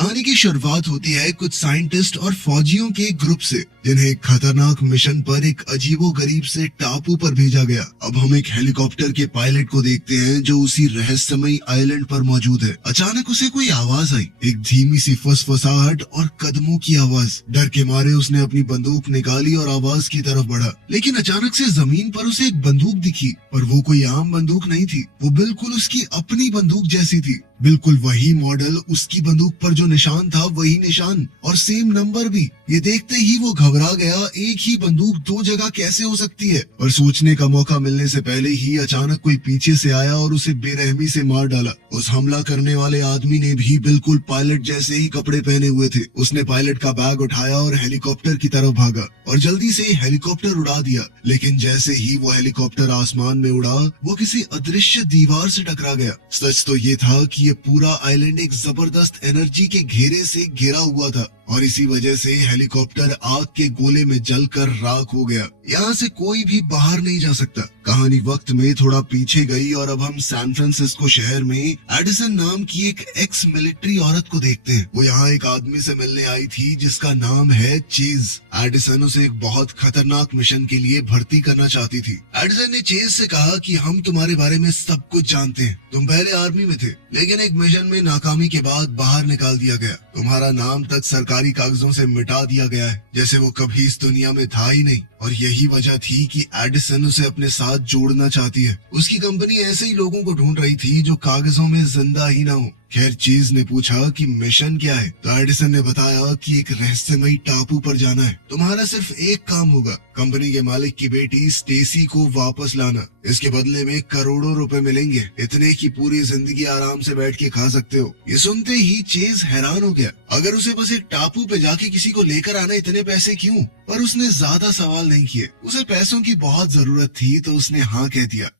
कहानी की शुरुआत होती है कुछ साइंटिस्ट और फौजियों के ग्रुप से, जिन्हें एक खतरनाक मिशन पर एक अजीबोगरीब से टापू पर भेजा गया। अब हम एक हेलीकॉप्टर के पायलट को देखते हैं जो उसी रहस्यमयी आइलैंड पर मौजूद है। अचानक उसे कोई आवाज आई, एक धीमी सी फुसफुसाहट और कदमों की आवाज। डर के मारे उसने अपनी बंदूक निकाली और आवाज की तरफ बढ़ा, लेकिन अचानक से जमीन पर उसे एक बंदूक दिखी। पर वो कोई आम बंदूक नहीं थी, वो बिल्कुल उसकी अपनी बंदूक जैसी थी। बिल्कुल वही मॉडल, उसकी बंदूक पर जो निशान था वही निशान और सेम नंबर भी। ये देखते ही वो घबरा गया, एक ही बंदूक दो जगह कैसे हो सकती है। और सोचने का मौका मिलने से पहले ही अचानक कोई पीछे से आया और उसे बेरहमी से मार डाला। उस हमला करने वाले आदमी ने भी बिल्कुल पायलट जैसे ही कपड़े पहने हुए थे। उसने पायलट का बैग उठाया और हेलीकॉप्टर की तरफ भागा और जल्दी से हेलीकॉप्टर उड़ा दिया। लेकिन जैसे ही वो हेलीकॉप्टर आसमान में उड़ा, वो किसी अदृश्य दीवार से टकरा गया। सच तो ये था कि ये पूरा आइलैंड एक जबरदस्त एनर्जी के घेरे से घिरा हुआ था और इसी वजह से हेलीकॉप्टर आग के गोले में जलकर राख हो गया। यहाँ से कोई भी बाहर नहीं जा सकता। कहानी वक्त में थोड़ा पीछे गई और अब हम सैन फ्रांसिस्को शहर में एडिसन नाम की एक एक्स मिलिट्री औरत को देखते हैं। वो यहाँ एक आदमी से मिलने आई थी जिसका नाम है चेज। एडिसन उसे एक बहुत खतरनाक मिशन के लिए भर्ती करना चाहती थी। एडिसन ने चेज से कहा कि हम तुम्हारे बारे में सब कुछ जानते हैं, तुम पहले आर्मी में थे, लेकिन एक मिशन में नाकामी के बाद बाहर निकाल दिया गया। तुम्हारा नाम तक सरकारी कागजों से मिटा दिया गया है, जैसे वो कभी इस दुनिया में था ही नहीं। और यही वजह थी कि एडिसन उसे अपने साथ जोड़ना चाहती है। उसकी कंपनी ऐसे ही लोगों को ढूंढ रही थी जो कागजों में जिंदा ही ना हो। खैर, चीज ने पूछा कि मिशन क्या है, तो एडिसन ने बताया कि एक रहस्यमयी टापू पर जाना है। तुम्हारा सिर्फ एक काम होगा, कंपनी के मालिक की बेटी स्टेसी को वापस लाना। इसके बदले में करोड़ों रुपए मिलेंगे, इतने की पूरी जिंदगी आराम से बैठ के खा सकते हो। ये सुनते ही चेज हैरान हो गया। अगर उसे बस एक टापू पे जाके किसी को लेकर आना, इतने पैसे क्यों? पर उसने ज्यादा सवाल नहीं किए। उसे पैसों की बहुत जरूरत थी तो उसने हाँ कह दिया।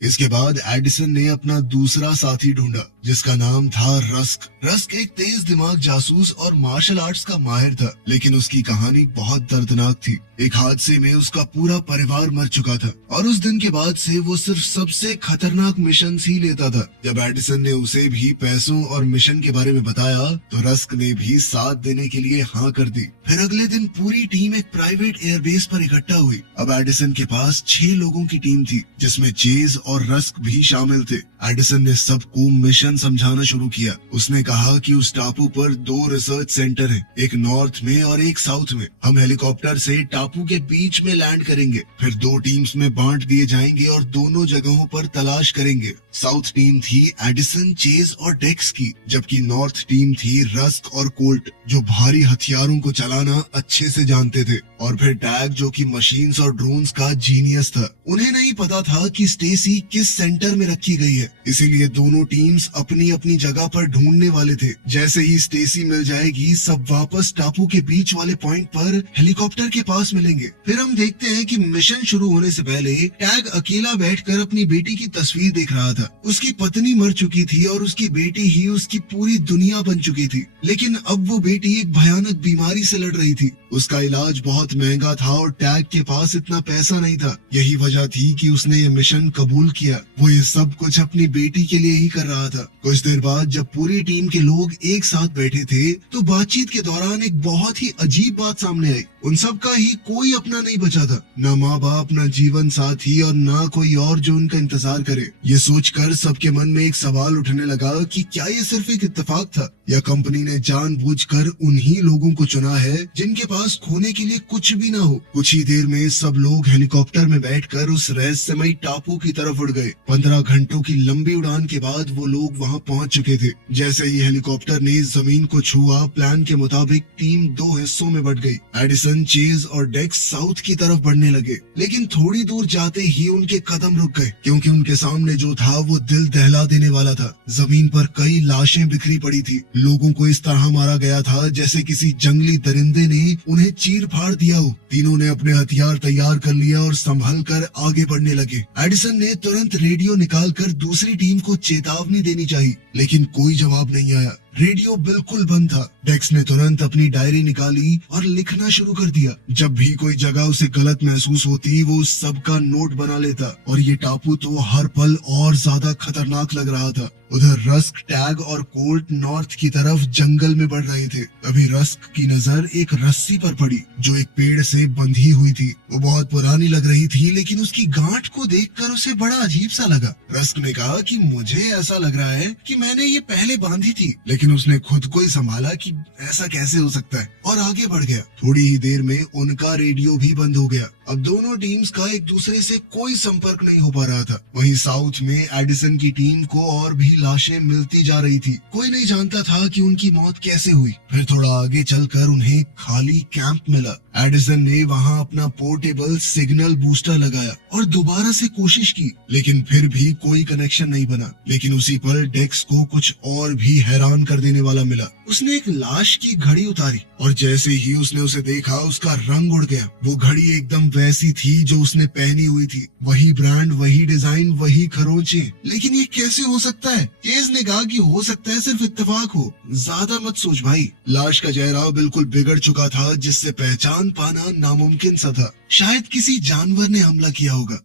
इसके बाद एडिसन ने अपना दूसरा साथी ढूंढा जिसका नाम था रस्क। रस्क एक तेज दिमाग जासूस और मार्शल आर्ट्स का माहिर था, लेकिन उसकी कहानी बहुत दर्दनाक थी। एक हादसे में उसका पूरा परिवार मर चुका था और उस दिन के बाद से वो सिर्फ सबसे खतरनाक मिशन ही लेता था। जब एडिसन ने उसे भी पैसों और मिशन के बारे में बताया तो रस्क ने भी साथ देने के लिए हाँ कर दी। फिर अगले दिन पूरी टीम एक प्राइवेट एयरबेस पर इकट्ठा हुई। अब एडिसन के पास 6 लोगों की टीम थी जिसमें चेज और रस्क भी शामिल थे। एडिसन ने सबको मिशन समझाना शुरू किया। उसने कहा कि उस टापू पर 2 रिसर्च सेंटर हैं, एक नॉर्थ में और एक साउथ में। हम हेलीकॉप्टर से टापू के बीच में लैंड करेंगे, फिर 2 टीम्स में बांट दिए जाएंगे और दोनों जगहों पर तलाश करेंगे। साउथ टीम थी एडिसन, चेज और डेक्स की, जबकि नॉर्थ टीम थी रस्क और कोल्ट, जो भारी हथियारों को चलाना अच्छे से जानते थे। और फिर टैग, जो कि मशीन्स और ड्रोन्स का जीनियस था। उन्हें नहीं पता था कि स्टेसी किस सेंटर में रखी गई है, इसीलिए दोनों टीम्स अपनी अपनी जगह पर ढूंढने वाले थे। जैसे ही स्टेसी मिल जाएगी, सब वापस टापू के बीच वाले पॉइंट पर हेलीकॉप्टर के पास मिलेंगे। फिर हम देखते हैं कि मिशन शुरू होने से पहले टैग अकेला बैठकर अपनी बेटी की तस्वीर देख रहा था। उसकी पत्नी मर चुकी थी और उसकी बेटी ही उसकी पूरी दुनिया बन चुकी थी। लेकिन अब वो बेटी एक भयानक बीमारी से लड़ रही थी। उसका इलाज बहुत महंगा था और टैग के पास इतना पैसा नहीं था। यही वजह थी कि उसने ये मिशन कबूल किया। वो ये सब कुछ अपनी बेटी के लिए ही कर रहा था। कुछ देर बाद जब पूरी टीम के लोग एक साथ बैठे थे तो बातचीत के दौरान एक बहुत ही अजीब बात सामने आई। उन सब का ही कोई अपना नहीं बचा था, ना माँ बाप, ना जीवन साथी और ना कोई और जो उनका इंतजार करे। ये सोचकर सबके मन में एक सवाल उठने लगा कि क्या ये सिर्फ एक इत्तेफाक था या कंपनी ने जानबूझकर उन्हीं लोगों को चुना है जिनके पास खोने के लिए कुछ भी ना हो। कुछ ही देर में सब लोग हेलीकॉप्टर में बैठकर उस रहस्यमयी टापू की तरफ उड़ गए। 15 घंटों की लंबी उड़ान के बाद वो लोग वहाँ पहुँच चुके थे। जैसे ही हेलीकॉप्टर ने जमीन को छुआ, प्लान के मुताबिक टीम 2 हिस्सों में बट गई। एडिसन, चेज और डेक्स साउथ की तरफ बढ़ने लगे, लेकिन थोड़ी दूर जाते ही उनके कदम रुक गए क्योंकि उनके सामने जो था वो दिल दहला देने वाला था। जमीन पर कई लाशें बिखरी पड़ी थी। लोगों को इस तरह मारा गया था जैसे किसी जंगली दरिंदे ने उन्हें चीर फाड़ दिया हो। तीनों ने अपने हथियार तैयार कर लिया और संभल कर आगे बढ़ने लगे। एडिसन ने तुरंत रेडियो निकालकर दूसरी टीम को चेतावनी देनी चाहिए, लेकिन कोई जवाब नहीं आया। रेडियो बिल्कुल बंद था। डेक्स ने तुरंत अपनी डायरी निकाली और लिखना शुरू कर दिया। जब भी कोई जगह उसे गलत महसूस होती, वो उस सब का नोट बना लेता और ये टापू तो हर पल और ज्यादा खतरनाक लग रहा था। उधर रस्क, टैग और कोल्ट नॉर्थ की तरफ जंगल में बढ़ रहे थे। तभी रस्क की नजर एक रस्सी पर पड़ी जो एक पेड़ से बंधी हुई थी। वो बहुत पुरानी लग रही थी, लेकिन उसकी गांठ को देखकर उसे बड़ा अजीब सा लगा। रस्क ने कहा कि मुझे ऐसा लग रहा है कि मैंने ये पहले बांधी थी, लेकिन उसने खुद को ही संभाला कि ऐसा कैसे हो सकता है, और आगे बढ़ गया। थोड़ी ही देर में उनका रेडियो भी बंद हो गया। अब दोनों टीम्स का एक दूसरे से कोई संपर्क नहीं हो पा रहा था। वहीं साउथ में एडिसन की टीम को और भी लाशें मिलती जा रही थी। कोई नहीं जानता था कि उनकी मौत कैसे हुई। फिर थोड़ा आगे चलकर उन्हें खाली कैंप मिला। एडिसन ने वहां अपना पोर्टेबल सिग्नल बूस्टर लगाया और दोबारा से कोशिश की, लेकिन फिर भी कोई कनेक्शन नहीं बना। लेकिन उसी पर डेक्स को कुछ और भी हैरान कर देने वाला मिला। उसने एक लाश की घड़ी उतारी और जैसे ही उसने उसे देखा, उसका रंग उड़ गया। वो घड़ी एकदम वैसी थी जो उसने पहनी हुई थी। वही ब्रांड, वही डिजाइन, वही खरोंचे। लेकिन ये कैसे हो सकता है? चेज ने कहा कि हो सकता है सिर्फ इत्तेफाक हो, ज्यादा मत सोच भाई। लाश का चेहरा बिल्कुल बिगड़ चुका था, जिससे पहचान पाना नामुमकिन सा था। शायद किसी जानवर ने हमला किया होगा।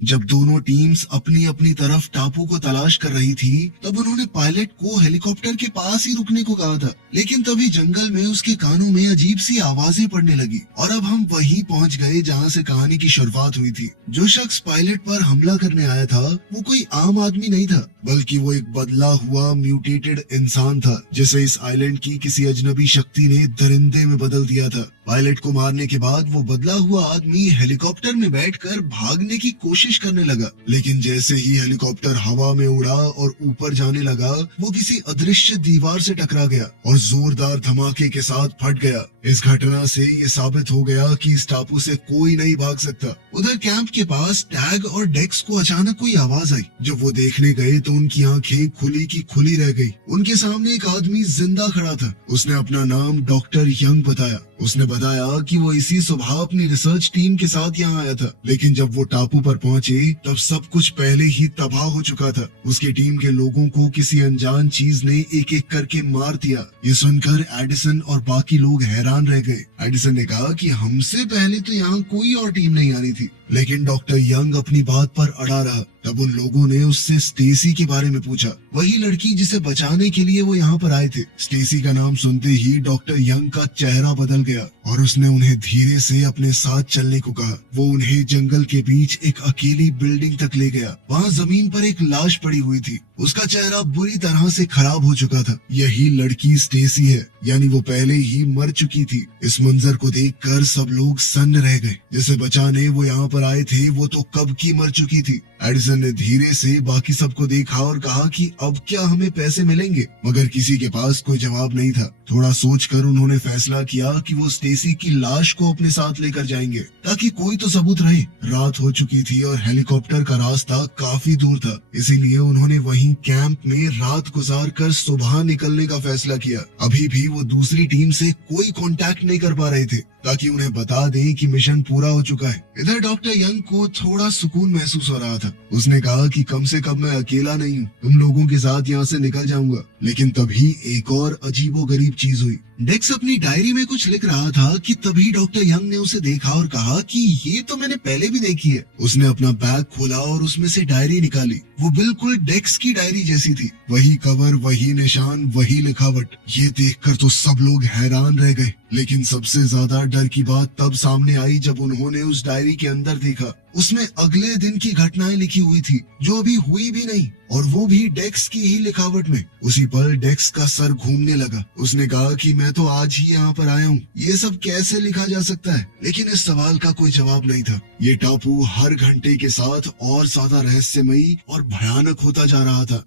जब दोनों टीम्स अपनी अपनी तरफ टापू को तलाश कर रही थी, तब उन्होंने पायलट को हेलीकॉप्टर के पास ही रुकने को कहा था। लेकिन तभी जंगल में उसके कानों में अजीब सी आवाजें पड़ने लगी और अब हम वहीं पहुंच गए जहां से कहानी की शुरुआत हुई थी। जो शख्स पायलट पर हमला करने आया था, वो कोई आम आदमी नहीं था, बल्कि वो एक बदला हुआ म्यूटेटेड इंसान था, जिसे इस आइलैंड की किसी अजनबी शक्ति ने दरिंदे में बदल दिया था। पायलट को मारने के बाद वो बदला हुआ आदमी हेलीकॉप्टर में बैठकर भागने की कोशिश करने लगा, लेकिन जैसे ही हेलीकॉप्टर हवा में उड़ा और ऊपर जाने लगा, वो किसी अदृश्य दीवार से टकरा गया और जोरदार धमाके के साथ फट गया। इस घटना से ये साबित हो गया कि इस टापू से कोई नहीं भाग सकता। उधर कैंप के पास टैग और डेक्स को अचानक कोई आवाज आई। जब वो देखने गए तो उनकी आंखें खुली की खुली रह गई। उनके सामने एक आदमी जिंदा खड़ा था। उसने अपना नाम डॉक्टर यंग बताया। उसने बताया कि वो इसी सुबह अपनी रिसर्च टीम के साथ यहाँ आया था, लेकिन जब वो टापू पर पहुंचे तब सब कुछ पहले ही तबाह हो चुका था। उसकी टीम के लोगों को किसी अनजान चीज ने एक एक करके मार दिया। ये सुनकर एडिसन और बाकी लोग हैरान रह गए। एडिसन ने कहा कि हमसे पहले तो यहाँ कोई और टीम नहीं आ रही थी, लेकिन डॉक्टर यंग अपनी बात पर अड़ा रहा। तब उन लोगों ने उससे स्टेसी के बारे में पूछा, वही लड़की जिसे बचाने के लिए वो यहाँ पर आए थे। स्टेसी का नाम सुनते ही डॉक्टर यंग का चेहरा बदल गया और उसने उन्हें धीरे से अपने साथ चलने को कहा। वो उन्हें जंगल के बीच एक अकेली बिल्डिंग तक ले गया। वहाँ जमीन पर एक लाश पड़ी हुई थी। उसका चेहरा बुरी तरह से खराब हो चुका था। यही लड़की स्टेसी है, यानी वो पहले ही मर चुकी थी। इस मंजर को देखकर सब लोग सन्न रह गए। जिसे बचाने वो यहाँ पर आए थे, वो तो कब की मर चुकी थी। एडिसन ने धीरे से बाकी सबको देखा और कहा कि अब क्या हमें पैसे मिलेंगे, मगर किसी के पास कोई जवाब नहीं था। थोड़ा सोचकर उन्होंने फैसला किया कि वो स्टेसी की लाश को अपने साथ लेकर जाएंगे, ताकि कोई तो सबूत रहे। रात हो चुकी थी और हेलीकॉप्टर का रास्ता काफी दूर था, इसीलिए उन्होंने वहीं कैंप में रात गुजार कर सुबह निकलने का फैसला किया। अभी भी वो दूसरी टीम से कोई कांटेक्ट नहीं कर पा रहे थे, ताकि उन्हें बता दें कि मिशन पूरा हो चुका है। इधर डॉक्टर यंग को थोड़ा सुकून महसूस हो रहा था। उसने कहा कि कम से कम मैं अकेला नहीं हूँ, तुम लोगों के साथ यहाँ से निकल जाऊंगा। लेकिन तभी एक और अजीबोगरीब चीज हुई। डेक्स अपनी डायरी में कुछ लिख रहा था कि तभी डॉक्टर यंग ने उसे देखा और कहा कि ये तो मैंने पहले भी देखी है। उसने अपना बैग खोला और उसमें से डायरी निकाली। वो बिल्कुल डेक्स की डायरी जैसी थी। वही कवर, वही निशान, वही लिखावट। ये देखकर तो सब लोग हैरान रह गए। लेकिन सबसे ज्यादा डर की बात तब सामने आई जब उन्होंने उस डायरी के अंदर देखा। उसमें अगले दिन की घटनाएं लिखी हुई थी, जो अभी हुई भी नहीं, और वो भी डेक्स की ही लिखावट में। उसी पर डेक्स का सर घूमने लगा। उसने कहा कि मैं तो आज ही यहाँ पर आया हूँ, ये सब कैसे लिखा जा सकता है? लेकिन इस सवाल का कोई जवाब नहीं था। ये टापू हर घंटे के साथ और ज्यादा रहस्यमयी और भयानक होता जा रहा था।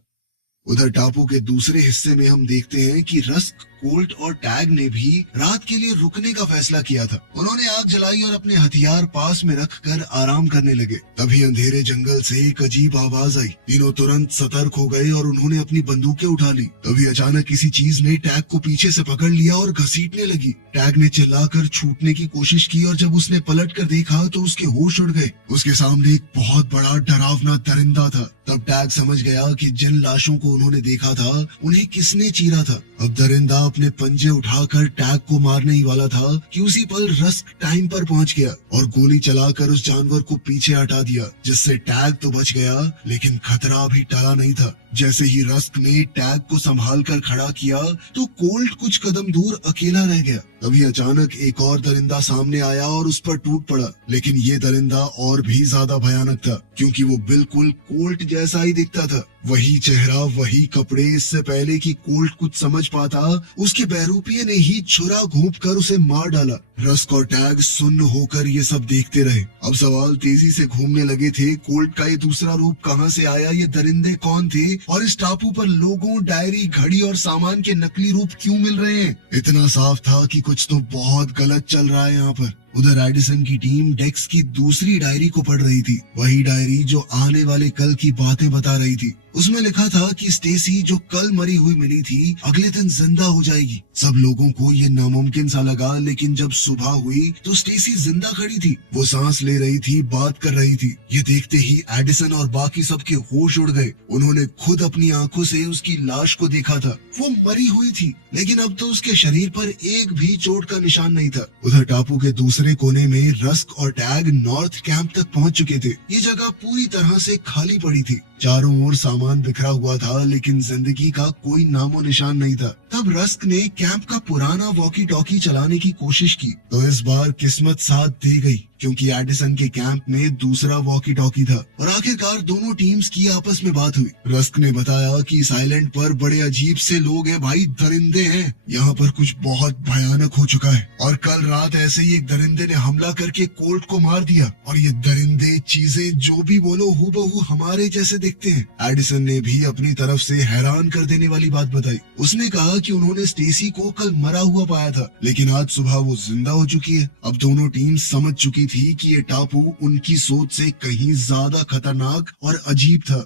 उधर टापू के दूसरे हिस्से में हम देखते हैं कि रस्क, कोल्ट और टैग ने भी रात के लिए रुकने का फैसला किया था। उन्होंने आग जलाई और अपने हथियार पास में रखकर आराम करने लगे। तभी अंधेरे जंगल से एक अजीब आवाज आई। तीनों तुरंत सतर्क हो गए और उन्होंने अपनी बंदूकें उठा ली। तभी अचानक किसी चीज ने टैग को पीछे से पकड़ लिया और घसीटने लगी। टैग ने चिल्लाकर छूटने की कोशिश की और जब उसने पलट कर देखा तो उसके होश उड़ गए। उसके सामने एक बहुत बड़ा डरावना दरिंदा था। तब टैग समझ गया कि जिन लाशों को उन्होंने देखा था, उन्हें किसने चीरा था। अब दरिंदा अपने पंजे उठाकर टैग को मारने ही वाला था कि उसी पल रस्क टाइम पर पहुंच गया और गोली चलाकर उस जानवर को पीछे हटा दिया, जिससे टैग तो बच गया, लेकिन खतरा भी टला नहीं था। जैसे ही रस्क ने टैग को संभाल कर खड़ा किया तो कोल्ट कुछ कदम दूर अकेला रह गया। तभी अचानक एक और दरिंदा सामने आया और उस पर टूट पड़ा। लेकिन ये दरिंदा और भी ज्यादा भयानक था क्योंकि वो बिल्कुल कोल्ट जैसा ही दिखता था। वही चेहरा, वही कपड़े। इससे पहले कि कोल्ट कुछ समझ पाता, उसके बहरूपिये ने ही छुरा घोंप कर उसे मार डाला। रस्क और टैग सुन्न होकर ये सब देखते रहे। अब सवाल तेजी से घूमने लगे थे, कोल्ट का ये दूसरा रूप कहां से आया, ये दरिंदे कौन थे और इस टापू पर लोगों, डायरी, घड़ी और सामान के नकली रूप क्यों मिल रहे हैं। इतना साफ था कि कुछ तो बहुत गलत चल रहा है यहाँ पर। उधर एडिसन की टीम डेक्स की दूसरी डायरी को पढ़ रही थी, वही डायरी जो आने वाले कल की बातें बता रही थी। उसमें लिखा था कि स्टेसी जो कल मरी हुई मिली थी, अगले दिन जिंदा हो जाएगी। सब लोगों को ये नामुमकिन सा लगा, लेकिन जब सुबह हुई तो स्टेसी जिंदा खड़ी थी। वो सांस ले रही थी, बात कर रही थी। ये देखते ही एडिसन और बाकी सबके होश उड़ गए। उन्होंने खुद अपनी आंखों से उसकी लाश को देखा था। वो मरी हुई थी, लेकिन अब तो उसके शरीर पर एक भी चोट का निशान नहीं था। उधर टापू के दूसरे कोने में रस्क और टैग नॉर्थ कैंप तक पहुंच चुके थे। ये जगह पूरी तरह से खाली पड़ी थी। चारों ओर सामान बिखरा हुआ था, लेकिन जिंदगी का कोई नामो निशान नहीं था। तब रस्क ने कैंप का पुराना वॉकी टॉकी चलाने की कोशिश की, तो इस बार किस्मत साथ दे गई क्योंकि एडिसन के कैंप में दूसरा वॉकी टॉकी था और आखिरकार दोनों टीम्स की आपस में बात हुई। रस्क ने बताया कि इस आइलैंड पर बड़े अजीब से लोग हैं भाई, दरिंदे हैं। यहाँ पर कुछ बहुत भयानक हो चुका है और कल रात ऐसे ही एक दरिंदे ने हमला करके कोल्ट को मार दिया और ये दरिंदे, चीजें, जो भी बोलो, हूबहू हमारे जैसे दिखते हैं। एडिसन ने भी अपनी तरफ से हैरान कर देने वाली बात बताई। उसने कहा कि उन्होंने स्टेसी को कल मरा हुआ पाया था, लेकिन आज सुबह वो जिंदा हो चुकी है। अब दोनों टीम समझ चुकी थी कि ये टापू उनकी सोच से कहीं ज्यादा खतरनाक और अजीब था।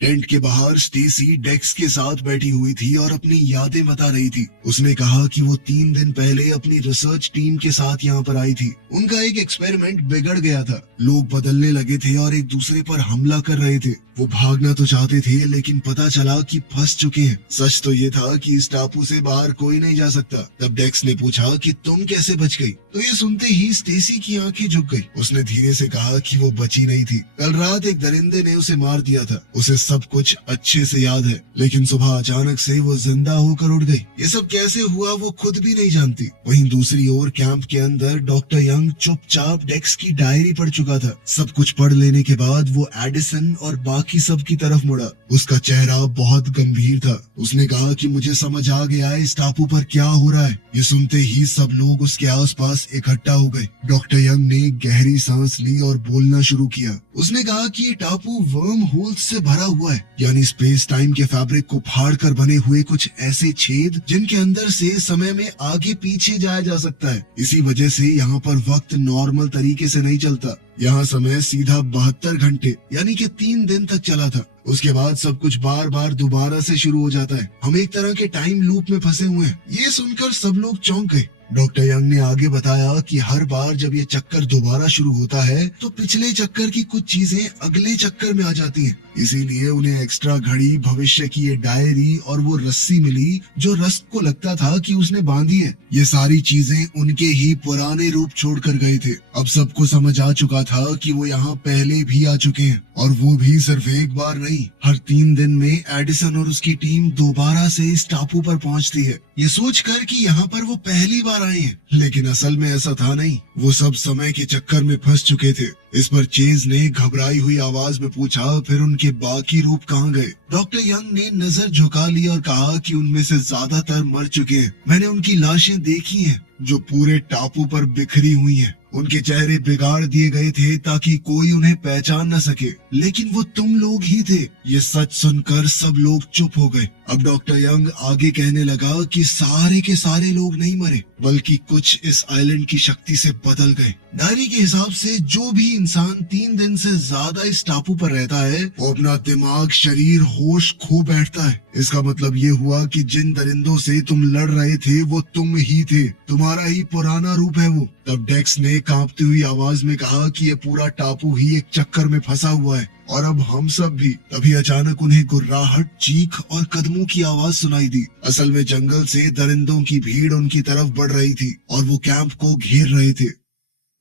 टेंट के बाहर स्टेसी डेक्स के साथ बैठी हुई थी और अपनी यादें बता रही थी। उसने कहा कि वो 3 दिन पहले अपनी रिसर्च टीम के साथ यहाँ पर आई थी। उनका एक एक्सपेरिमेंट बिगड़ गया था। लोग बदलने लगे थे और एक दूसरे पर हमला कर रहे थे। वो भागना तो चाहते थे, लेकिन पता चला कि फंस चुके हैं। सच तो ये था कि इस टापू से बाहर कोई नहीं जा सकता। तब डेक्स ने पूछा कि तुम कैसे बच गई? तो ये सुनते ही स्टेसी की आंखें झुक गई। उसने धीरे से कहा कि वो बची नहीं थी। कल रात एक दरिंदे ने उसे मार दिया था। उसे सब कुछ अच्छे से याद है, लेकिन सुबह अचानक से वो जिंदा होकर उड़ गई। ये सब कैसे हुआ वो खुद भी नहीं जानती। वहीं दूसरी ओर कैंप के अंदर डॉक्टर यंग चुपचाप डेक्स की डायरी पढ़ चुका था। सब कुछ पढ़ लेने के बाद वो एडिसन और बाकी सब की तरफ मुड़ा। उसका चेहरा बहुत गंभीर था। उसने कहा कि मुझे समझ आ गया है इस टापू पर क्या हो रहा है। ये सुनते ही सब लोग उसके आसपास इकट्ठा हो गए। डॉक्टर यंग ने गहरी सांस ली और बोलना शुरू किया। उसने कहा कि ये टापू वर्म होल्स से भरा हुआ है, यानी स्पेस टाइम के फैब्रिक को फाड़ कर बने हुए कुछ ऐसे छेद जिनके अंदर से समय में आगे पीछे जाया जा सकता है। इसी वजह से यहाँ पर वक्त नॉर्मल तरीके से नहीं चलता। यहाँ समय सीधा 72 घंटे यानी कि 3 दिन तक चला था। उसके बाद सब कुछ बार बार दोबारा से शुरू हो जाता है। हम एक तरह के टाइम लूप में फंसे हुए हैं। ये सुनकर सब लोग चौंक गए। डॉक्टर यंग ने आगे बताया कि हर बार जब ये चक्कर दोबारा शुरू होता है तो पिछले चक्कर की कुछ चीजें अगले चक्कर में आ जाती हैं। इसीलिए उन्हें एक्स्ट्रा घड़ी, भविष्य की ये डायरी और वो रस्सी मिली जो रस्क को लगता था कि उसने बांधी है। ये सारी चीजें उनके ही पुराने रूप छोड़कर गए थे। अब सबको समझ आ चुका था कि वो यहाँ पहले भी आ चुके हैं और वो भी सिर्फ एक बार नहीं। हर 3 दिन में एडिसन और उसकी टीम दोबारा से इस टापू पर पहुँचती है, ये सोचकर कि यहाँ पर वो पहली बार आए हैं। लेकिन असल में ऐसा था नहीं। वो सब समय के चक्कर में फंस चुके थे। इस पर चेज ने घबराई हुई आवाज में पूछा, फिर उनके बाकी रूप कहाँ गए? डॉक्टर यंग ने नजर झुका ली और कहा कि उनमें से ज्यादातर मर चुके हैं। मैंने उनकी लाशें देखी हैं जो पूरे टापू पर बिखरी हुई हैं। उनके चेहरे बिगाड़ दिए गए थे ताकि कोई उन्हें पहचान न सके, लेकिन वो तुम लोग ही थे। ये सच सुनकर सब लोग चुप हो गए। अब डॉक्टर यंग आगे कहने लगा कि सारे के सारे लोग नहीं मरे, बल्कि कुछ इस आइलैंड की शक्ति से बदल गए। डायरी के हिसाब से जो भी इंसान 3 दिन से ज्यादा इस टापू पर रहता है वो अपना दिमाग, शरीर, होश खो बैठता है। इसका मतलब ये हुआ कि जिन दरिंदों से तुम लड़ रहे थे वो तुम ही थे, तुम्हारा ही पुराना रूप है वो। तब डेक्स ने कांपती हुई आवाज में कहा कि ये पूरा टापू ही एक चक्कर में फंसा हुआ है और अब हम सब भी। तभी अचानक उन्हें गुर्राहट, चीख और कदमों की आवाज सुनाई दी। असल में जंगल से दरिंदों की भीड़ उनकी तरफ बढ़ रही थी और वो कैंप को घेर रहे थे।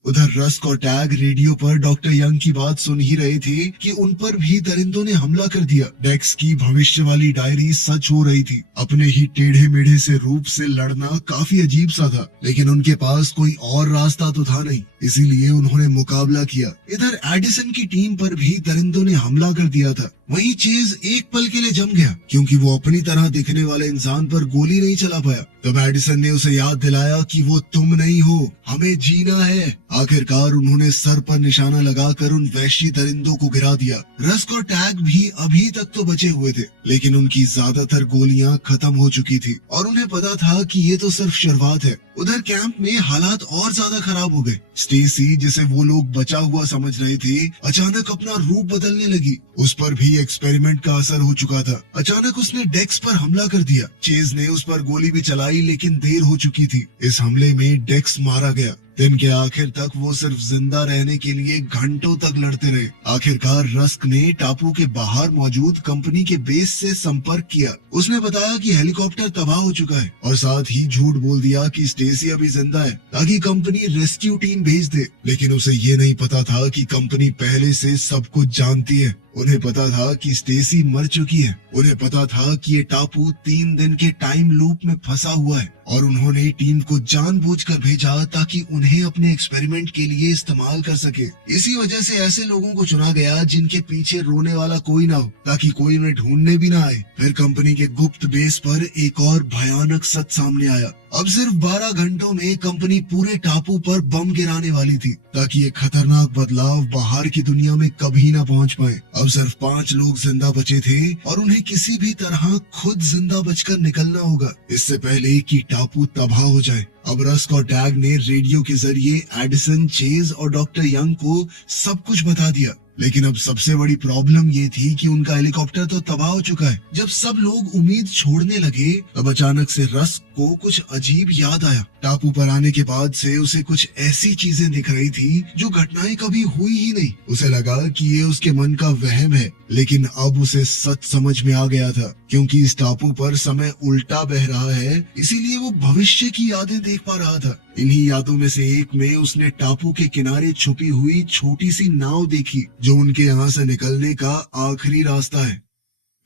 उधर रस्क और टैग रेडियो पर डॉक्टर यंग की बात सुन ही रहे थे कि उन पर भी दरिंदों ने हमला कर दिया। डेक्स की भविष्य वाली डायरी सच हो रही थी। अपने ही टेढ़े मेढ़े से रूप से लड़ना काफी अजीब सा था, लेकिन उनके पास कोई और रास्ता तो था नहीं, इसीलिए उन्होंने मुकाबला किया। इधर एडिसन की टीम पर भी दरिंदों ने हमला कर दिया था। वहीं चेज एक पल के लिए जम गया क्योंकि वो अपनी तरह दिखने वाले इंसान पर गोली नहीं चला पाया। तब एडिसन ने उसे याद दिलाया कि वो तुम नहीं हो, हमें जीना है। आखिरकार उन्होंने सर पर निशाना लगाकर उन वैश्य दरिंदों को गिरा दिया। रस्क और टैग भी अभी तक तो बचे हुए थे, लेकिन उनकी ज्यादातर गोलियां खत्म हो चुकी थी और उन्हें पता था कि ये तो सिर्फ शुरुआत है। उधर कैंप में हालात और ज्यादा खराब हो गए। स्टेसी, जिसे वो लोग बचा हुआ समझ रहे थे, अचानक अपना रूप बदलने लगी। उस पर भी एक्सपेरिमेंट का असर हो चुका था। अचानक उसने डेक्स पर हमला कर दिया। चेज ने उस पर गोली भी चलाई, लेकिन देर हो चुकी थी। इस हमले में डेक्स मारा गया। दिन के आखिर तक वो सिर्फ जिंदा रहने के लिए घंटों तक लड़ते रहे। आखिरकार रस्क ने टापू के बाहर मौजूद कंपनी के बेस से संपर्क किया। उसने बताया कि हेलीकॉप्टर तबाह हो चुका है और साथ ही झूठ बोल दिया कि स्टेसी अभी जिंदा है ताकि कंपनी रेस्क्यू टीम भेज दे। लेकिन उसे ये नहीं पता था कि कंपनी पहले से सब कुछ जानती है। उन्हें पता था कि स्टेसी मर चुकी है। उन्हें पता था कि ये टापू 3 दिन के टाइम लूप में फंसा हुआ है और उन्होंने टीम को जानबूझकर भेजा ताकि उन्हें अपने एक्सपेरिमेंट के लिए इस्तेमाल कर सके। इसी वजह से ऐसे लोगों को चुना गया जिनके पीछे रोने वाला कोई ना हो, ताकि कोई उन्हें ढूंढने भी ना आए। फिर कंपनी के गुप्त बेस पर एक और भयानक सच सामने आया। अब सिर्फ 12 घंटों में कंपनी पूरे टापू पर बम गिराने वाली थी ताकि ये खतरनाक बदलाव बाहर की दुनिया में कभी ना पहुंच पाए। अब सिर्फ 5 लोग जिंदा बचे थे और उन्हें किसी भी तरह खुद जिंदा बचकर निकलना होगा, इससे पहले कि टापू तबाह हो जाए। अब रस्क और टैग ने रेडियो के जरिए एडिसन, चेज और डॉक्टर यंग को सब कुछ बता दिया। लेकिन अब सबसे बड़ी प्रॉब्लम ये थी कि उनका हेलीकॉप्टर तो तबाह हो चुका है। जब सब लोग उम्मीद छोड़ने लगे, तब अचानक से रस्क को कुछ अजीब याद आया। टापू पर आने के बाद से उसे कुछ ऐसी चीजें दिख रही थी जो घटनाएं कभी हुई ही नहीं। उसे लगा कि ये उसके मन का वहम है, लेकिन अब उसे सच समझ में आ गया था क्योंकि इस टापू पर समय उल्टा बह रहा है, इसीलिए वो भविष्य की यादें देख पा रहा था। इन्हीं यादों में से एक में उसने टापू के किनारे छुपी हुई छोटी सी नाव देखी जो उनके यहाँ से निकलने का आखिरी रास्ता है।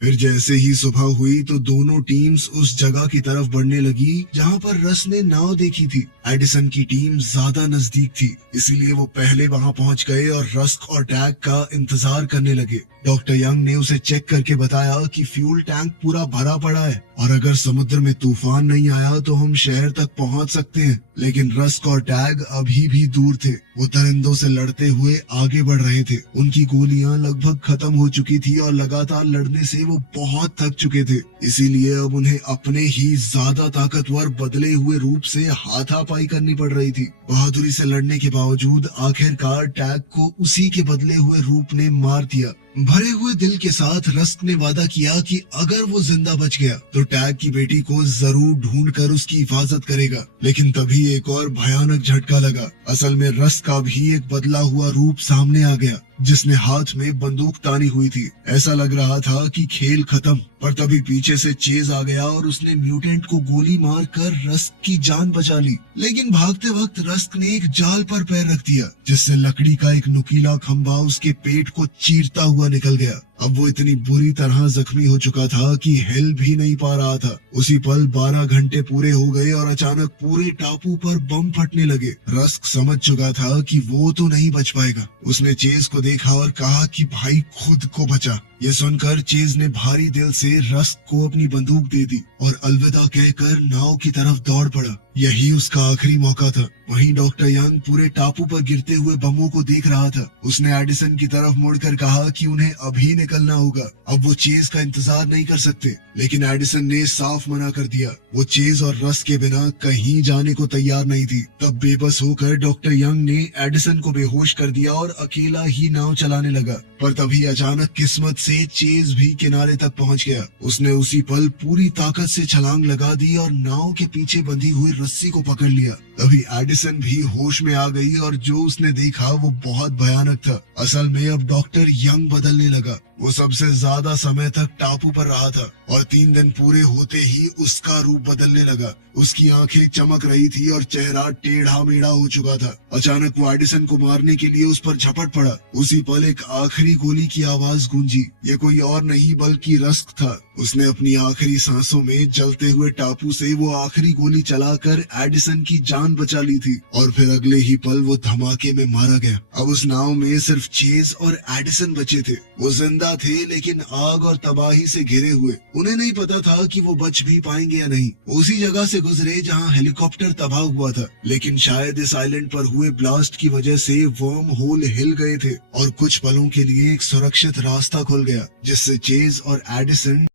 फिर जैसे ही सुबह हुई तो दोनों टीम्स उस जगह की तरफ बढ़ने लगी जहाँ पर रस ने नाव देखी थी। एडिसन की टीम ज्यादा नजदीक थी, इसीलिए वो पहले वहाँ पहुँच गए और रस्क और टैग का इंतजार करने लगे। डॉक्टर यंग ने उसे चेक करके बताया कि फ्यूल टैंक पूरा भरा पड़ा है और अगर समुद्र में तूफान नहीं आया तो हम शहर तक पहुंच सकते हैं। लेकिन रस्क और टैग अभी भी दूर थे। वो दरिंदों से लड़ते हुए आगे बढ़ रहे थे। उनकी गोलियां लगभग खत्म हो चुकी थी और लगातार लड़ने से वो बहुत थक चुके थे, इसीलिए अब उन्हें अपने ही ज्यादा ताकतवर बदले हुए रूप से हाथापाई करनी पड़ रही थी। बहादुरी से लड़ने के बावजूद आखिरकार टैग को उसी के बदले हुए रूप ने मार दिया। भरे हुए दिल के साथ रस्क ने वादा किया कि अगर वो जिंदा बच गया तो टैग की बेटी को जरूर ढूंढकर उसकी हिफाजत करेगा। लेकिन तभी एक और भयानक झटका लगा। असल में रस्क का भी एक बदला हुआ रूप सामने आ गया जिसने हाथ में बंदूक तानी हुई थी। ऐसा लग रहा था कि खेल खत्म, पर तभी पीछे से चेज आ गया और उसने म्यूटेंट को गोली मारकर रस्क की जान बचा ली। लेकिन भागते वक्त रस्क ने एक जाल पर पैर रख दिया जिससे लकड़ी का एक नुकीला खंभा उसके पेट को चीरता हुआ निकल गया। अब वो इतनी बुरी तरह जख्मी हो चुका था कि हिल भी नहीं पा रहा था। उसी पल 12 घंटे पूरे हो गए और अचानक पूरे टापू पर बम फटने लगे। रस्क समझ चुका था कि वो तो नहीं बच पाएगा। उसने चेज को देखा और कहा कि भाई खुद को बचा। ये सुनकर चेज ने भारी दिल से रस्क को अपनी बंदूक दे दी और अलविदा कहकर नाव की तरफ दौड़ पड़ा। यही उसका आखिरी मौका था। वहीं डॉक्टर यंग पूरे टापू पर गिरते हुए बमों को देख रहा था। उसने एडिसन की तरफ मुड़कर कहा कि उन्हें अभी निकलना होगा। अब वो चेज का इंतजार नहीं कर सकते, लेकिन एडिसन ने साफ मना कर दिया। वो चेज और रस्क के बिना कहीं जाने को तैयार नहीं थी। तब बेबस होकर डॉक्टर यंग ने एडिसन को बेहोश कर दिया और अकेला ही नाव चलाने लगा। पर तभी अचानक किस्मत से चेज भी किनारे तक पहुंच गया। उसने उसी पल पूरी ताकत से छलांग लगा दी और नाव के पीछे बंधी हुई रस्सी को पकड़ लिया। तभी एडिसन भी होश में आ गई और जो उसने देखा वो बहुत भयानक था। असल में अब डॉक्टर यंग बदलने लगा। वो सबसे ज्यादा समय तक टापू पर रहा था और 3 दिन पूरे होते ही उसका रूप बदलने लगा। उसकी आंखें चमक रही थी और चेहरा टेढ़ा मेढ़ा हो चुका था। अचानक वो एडिसन को मारने के लिए उस पर झपट पड़ा। उसी पल एक आखिरी गोली की आवाज गूंजी। ये कोई और नहीं बल्कि रस्क था। उसने अपनी आखिरी सांसों में जलते हुए टापू से वो आखिरी गोली चलाकर एडिसन की जान बचा ली थी और फिर अगले ही पल वो धमाके में मारा गया। अब उस नाव में सिर्फ चेज और एडिसन बचे थे। वो जिंदा थे लेकिन आग और तबाही से घिरे हुए। उन्हें नहीं पता था कि वो बच भी पाएंगे या नहीं। उसी जगह से गुजरे जहां हेलीकॉप्टर तबाह हुआ था, लेकिन शायद इस आइलैंड पर हुए ब्लास्ट की वजह से वर्म होल हिल गए थे और कुछ पलों के लिए एक सुरक्षित रास्ता खुल गया जिससे चेज और एडिसन